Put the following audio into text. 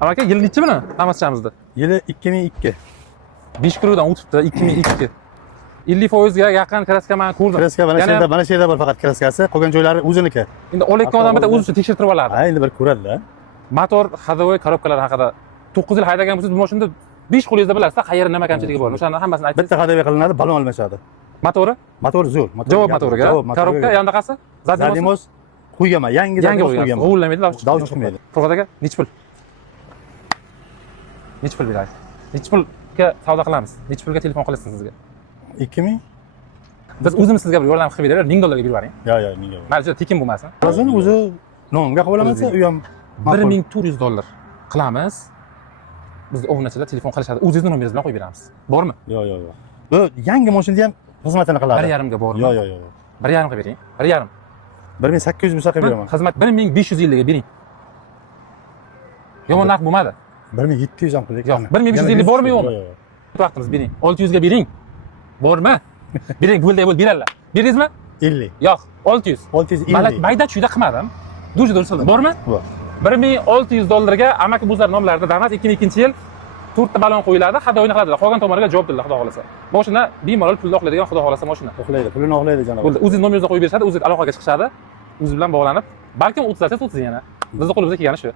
Aka yil nechi buni Damaschamizda? Yili 2002. 5 kilodan o'tibdi 2002. 50% ga yaqin kraska men ko'rdim. Kraska mana shu yerda bor faqat kraskasi, qolgan joylari o'ziniki. Endi olayotgan odam bitta o'zi uchun tekshirtirib oladi. Ha, endi bir ko'radi-da. Motor, ходовой korobkalar haqida 9 yil haydagan bo'lsangiz bu mashinada 5 qo'lingizda bilasizda qayerda nima kamchiligi bor. O'shani hammasini aytib. Bitta ходовой qilinadi, balon almashadi. Motori? Motori zo'r. Javob motoriga. Korobka yonaqasi? Zadimos qo'yganman. Yangi qo'yganman. G'uvillamaydi, dov chiqmaydi. Furqat aka, nechi pul? Nechi pul berasiz? Nechi pulga savdo qilamiz? Nechi pulga telefon qilasan sizga? 2000. Biz o'zimiz sizga bir yordam qilib beraylik, 1000 dollarga berib yuboring. Yo'q, 1000 ga. Mayli, tekin bo'lmasin. O'zi nomga qabul qilinsa, u ham 1400 dollar qilamiz. Bizning obunachilar telefon qilishadi. O'zingizning nomeringiz bilan qo'yib beramiz. Bormi? Yo'q. Bu yangi mashinada ham xizmatini qiladi. 1.5 ga bormi? Yo'q. 1.5 ga bering. 1.5. 1800 bo'lsa qilib beraman. Xizmat 1550 ga bering. Yomon narx bo'lmadi. 1700 ham qiling. Yo'q, 1550 bormi yo'qmi? Vaqtimiz bering. 600 ga bering. Bormi? Bering, bo'ldi, beradilar. Berdingizmi? 50. Yo'q, 600. 650. Mana bayda chuyda qilmadim. Dujida ursildi. Bormi? Bor. 1600 dollarga amaki buzlar nomlarida Damas 2002-yil 4 ta balon qo'yiladi, ходовойni qiladilar. Qolgan tomoniga javob beradilar, xudo xolasa. Mashina bemalol pulni oqlaydigan, xudo xolasa mashina. Oqlaydi, pulini oqlaydi janob. Bo'ldi, o'zingiz nomeringizni qo'yib berishadi, o'zingiz aloqaga chiqishadi. O'zingiz bilan bog'lanib, balkim 30 yana. Bizning qo'limizga kelgani shu.